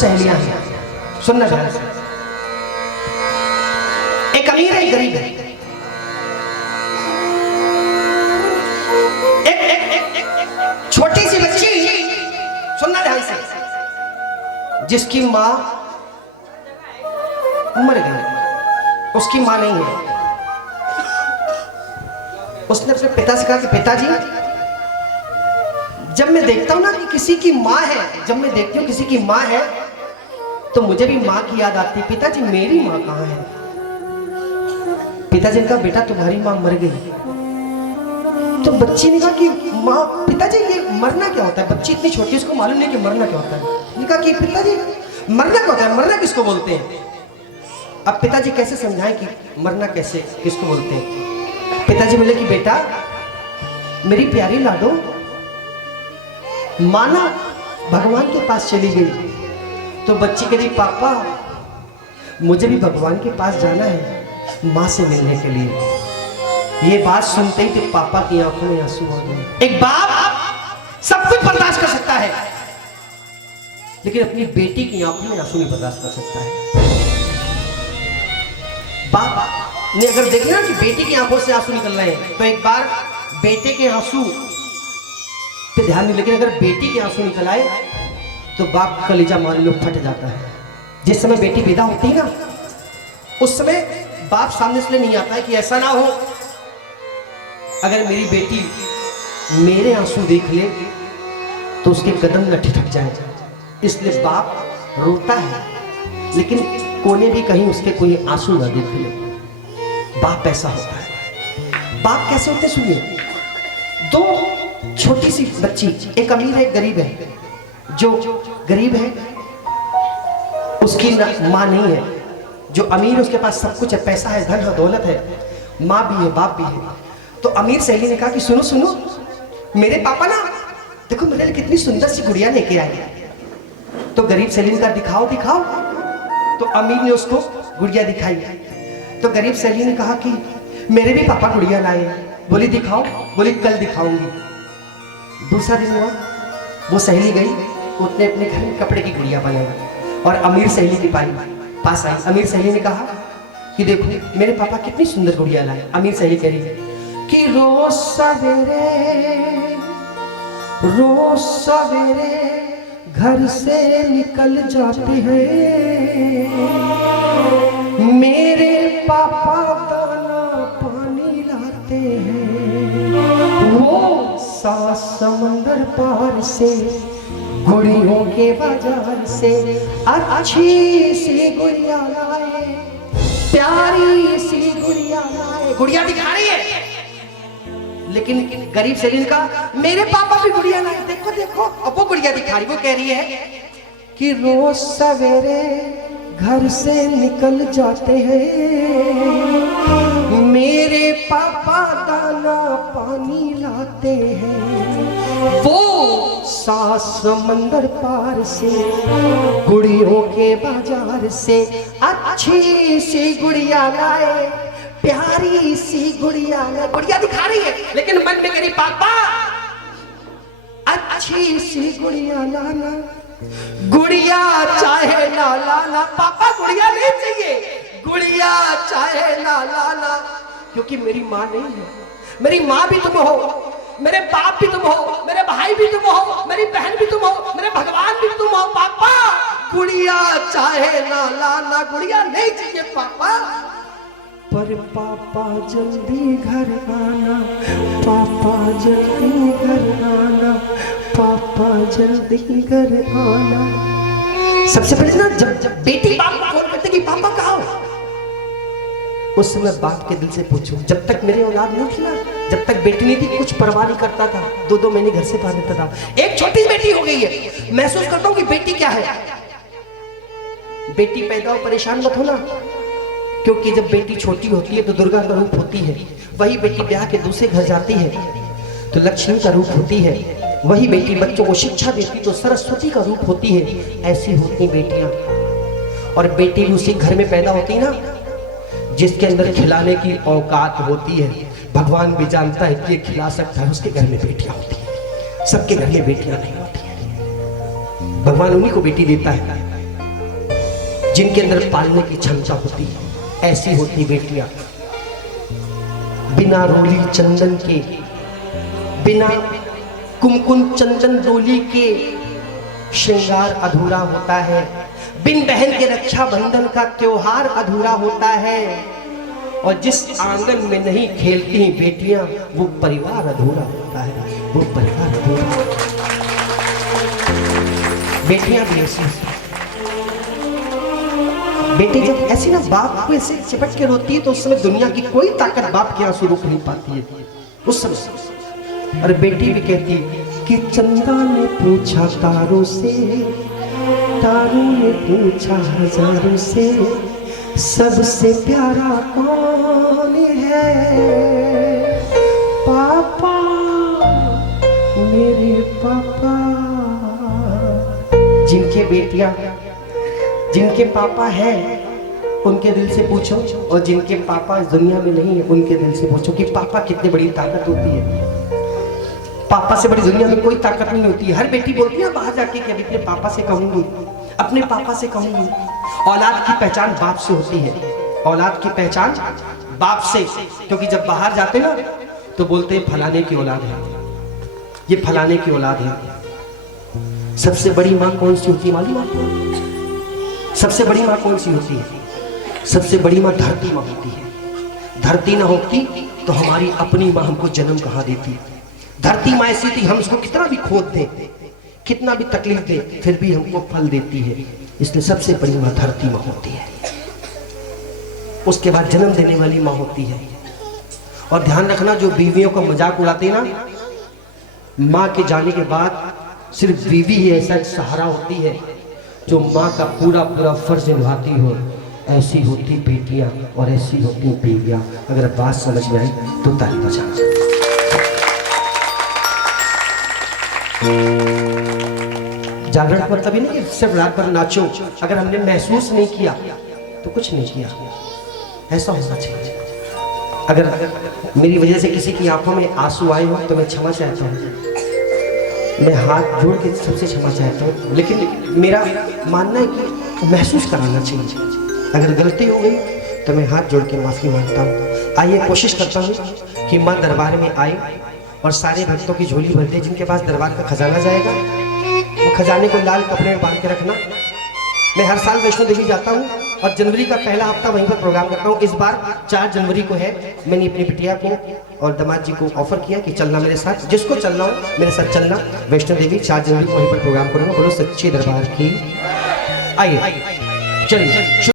सहेलियां हैं, सुनना ध्यान से। एक अमीर है, एक गरीब है। एक छोटी सी बच्ची, सुनना ध्यान से, जिसकी माँ मर गई, उसकी माँ नहीं है। उसने अपने पिता से कहा कि पिताजी, जब मैं देखता हूं ना कि किसी की माँ है, जब मैं देखती हूँ किसी की माँ है तो मुझे भी माँ की याद आती है। पिताजी मेरी माँ कहाँ है? पिताजी ने कहा बेटा तुम्हारी माँ मर गई। तो बच्ची ने कहा कि माँ, पिताजी ये मरना क्या होता है? बच्ची इतनी छोटी, उसको मालूम नहीं कि मरना क्या होता है। ने कहा कि पिताजी मरना क्या होता है, मरना किसको बोलते हैं? अब पिताजी कैसे समझाएं कि मरना कैसे किसको बोलते हैं? पिताजी बोले कि बेटा मेरी प्यारी लाडो, माना भगवान के पास चली गई। तो बच्ची कह रही पापा मुझे भी भगवान के पास जाना है माँ से मिलने के लिए। ये बात सुनते ही तो पापा की आंखों में आंसू आ गए। एक बाप सब कुछ बर्दाश्त कर सकता है, लेकिन अपनी बेटी की आंखों में आंसू नहीं बर्दाश्त कर सकता है। बाप ने अगर देखे ना कि बेटी की आंखों से आंसू निकल रहे हैं तो एक बार बेटे के आंसू पे ध्यान नहीं, लेकिन अगर बेटी के आंसू निकल आए तो बाप का कलेजा मान लो फट जाता है। जिस समय बेटी विदा होती है ना, उस समय बाप सामने इसलिए नहीं आता है कि ऐसा ना हो अगर मेरी बेटी मेरे आंसू देख ले तो उसके कदम न ठिठक जाए, इसलिए बाप रोता है, लेकिन कोने भी कहीं उसके कोई आंसू न देख ले। बाप ऐसा होता है। बाप कैसे होते सुनिए। दो छोटी सी बच्ची, एक अमीर है एक गरीब है। जो गरीब है उसकी माँ नहीं है, जो अमीर है उसके पास सब कुछ है, पैसा है, धन है, दौलत है, माँ भी है, बाप भी है। तो अमीर सहेली ने कहा कि सुनो सुनो, मेरे पापा ना देखो मेरे लिए कितनी सुंदर सी गुड़िया लेके आई। तो गरीब सहेली ने कहा दिखाओ दिखाओ। तो अमीर ने उसको गुड़िया दिखाई। तो गरीब सहेली ने कहा कि मेरे भी पापा गुड़िया लाए। बोली दिखाओ। बोली कल दिखाऊंगी। दूसरा दिन हुआ, वो सहेली गई, उसने अपने घर में कपड़े की गुड़िया बनाई और अमीर सहेली के पास आई। अमीर सहेली ने कहा कि देखो मेरे पापा कितनी सुंदर गुड़िया लाए। अमीर सहेली कह रही है कि रोज सवेरे घर से निकल जाते हैं मेरे पापा, दाना पानी लाते हैं। वो सात समंदर पार से गुड़ियों के बाजार से अच्छी सी गुड़िया लाए, प्यारी सी गुड़िया लाए। गुड़िया दिखा रही है, लेकिन गरीब सहेली ने कहा मेरे पापा भी गुड़िया लाए, देखो देखो। अब वो गुड़िया दिखा रही, वो कह रही है कि रोज सवेरे घर से निकल जाते हैं मेरे पापा, दाना पानी लाते हैं। वो सात समंदर पार से गुड़ियों के बाजार से अच्छी सी गुड़िया लाए, प्यारी सी गुड़िया लाए। गुड़िया दिखा रही है, लेकिन मन में कह रही पापा अच्छी सी गुड़िया लाना, गुड़िया चाहे ना लाना। पापा गुड़िया नहीं चाहिए, गुड़िया चाहे ना लाना, क्योंकि मेरी माँ नहीं है। मेरी माँ भी तुम हो, मेरे बाप भी तुम हो, मेरे भाई भी तुम हो, मेरी बहन भी तुम हो, मेरे भगवान भी तुम हो। पापा गुड़िया चाहे ना लाना, गुड़िया नहीं चाहिए पापा। पर पापा जल्दी घर आना, पापा जल्दी घर आना, पापा जल्दी घर आना। सबसे पहले ना जब बेटी बाप को फोन करते कि पापा कहाँ हो, उस समय बाप के दिल से पूछो। जब तक मेरी औलाद नहीं थी ना, जब तक बेटी नहीं थी, कुछ परवाह नहीं करता था, 2-2 महीने घर से बाहर रहता था। एक छोटी बेटी हो गई है, महसूस करता हूँ कि बेटी क्या है। बेटी पैदा हो परेशान मत होना, क्योंकि जब बेटी छोटी होती है तो दुर्गा का रूप होती है। वही बेटी ब्याह के दूसरे घर जाती है तो लक्ष्मी का रूप होती है। वही बेटी बच्चों को शिक्षा देती तो सरस्वती का रूप होती है। ऐसी होती बेटियां। और बेटी भी उसी घर में पैदा होती है ना जिसके अंदर खिलाने की औकात होती है। भगवान भी जानता है कि ये खिला सकता है, उसके घर में बेटियां होती हैं। सबके घर में बेटियां नहीं होती हैं। भगवान उन्हीं को बेटी देता है जिनके अंदर पालने की क्षमता होती है, ऐसी होती बेटियां। बिना रोली चंदन के, बिना कुमकुम चंदन डोली के श्रृंगार अधूरा होता है। बिन बहन के रक्षाबंधन का त्योहार अधूरा होता है। और जिस आंगन में नहीं खेलती बेटियां, वो परिवार अधूरा होता है, वो परिवार अधूरा। बेटियां भी ऐसी, बेटी जब ऐसी ना बाप को ऐसे चिपट के रोती है तो उस समय दुनिया की कोई ताकत बाप के आंसू रोक नहीं पाती है उस समय। और बेटी भी कहती कि चंदा ने पूछा तारों से, तारों ने पूछा हजारों से, सबसे प्यारा कौन है? पापा, मेरे पापा। जिनके बेटियां, जिनके पापा हैं उनके दिल से पूछो, और जिनके पापा इस दुनिया में नहीं है उनके दिल से पूछो कि पापा कितनी बड़ी ताकत होती है। पापा से बड़ी दुनिया में कोई ताकत नहीं होती है। हर बेटी बोलती है बाहर जाके कि अपने पापा से कहूंगी, अपने पापा से कहूंगी। औलाद की पहचान बाप से होती है, औलाद की पहचान बाप से। क्योंकि जब बाहर जाते ना तो बोलते हैं फलाने की औलाद है, ये फलाने की औलाद है। सबसे बड़ी माँ कौन सी होती है मालूम आपको? सबसे बड़ी माँ कौन सी होती है? सबसे बड़ी माँ धरती माँ होती है। धरती ना होती तो हमारी अपनी माँ हमको जन्म कहाँ देती? धरती माँ ऐसी थी, हम उसको कितना भी खोद दें, कितना भी तकलीफ दे, फिर भी हमको फल देती है। इसलिए सबसे बड़ी माँ धरती माँ होती है। उसके बाद जन्म देने वाली माँ होती है। और ध्यान रखना, जो बीवियों का मजाक उड़ाते हैं ना, माँ के जाने के बाद सिर्फ बीवी ही ऐसा एक सहारा होती है जो माँ का पूरा पूरा फर्ज निभाती हो। ऐसी होती बेटियां और ऐसी होती बीवियां। अगर बात समझ में आई तो ताली बजाना। जागरण का मतलब ही नहीं सिर्फ रात भर नाचो। अगर हमने महसूस नहीं किया तो कुछ नहीं किया, ऐसा होना चाहिए। अगर मेरी वजह से किसी की आंखों में आंसू आए हो तो मैं क्षमा चाहता हूँ, मैं हाथ जोड़ के सबसे क्षमा चाहता हूँ। लेकिन मेरा मानना है कि महसूस कराना चाहिए। अगर गलती हो गई तो मैं हाथ जोड़ के माफ़ी मांगता हूँ। आइए कोशिश करता हूँ कि माँ दरबार में आए और सारे भक्तों की झोली भर दे। जिनके पास दरबार का खजाना जाएगा वो खजाने को लाल कपड़े में बांध के रखना। मैं हर साल वैष्णो देवी जाता हूँ और जनवरी का पहला हफ्ता वहीं पर प्रोग्राम करता हूँ। इस बार 4 जनवरी को है। मैंने अपनी बिटिया को और दामाद जी को ऑफर किया कि चलना मेरे साथ, जिसको चलना हो मेरे साथ चलना। वैष्णो देवी 4 जनवरी को वहीं पर प्रोग्राम करूँगा। बोलो सच्चे दरबार की। आइए चलिए।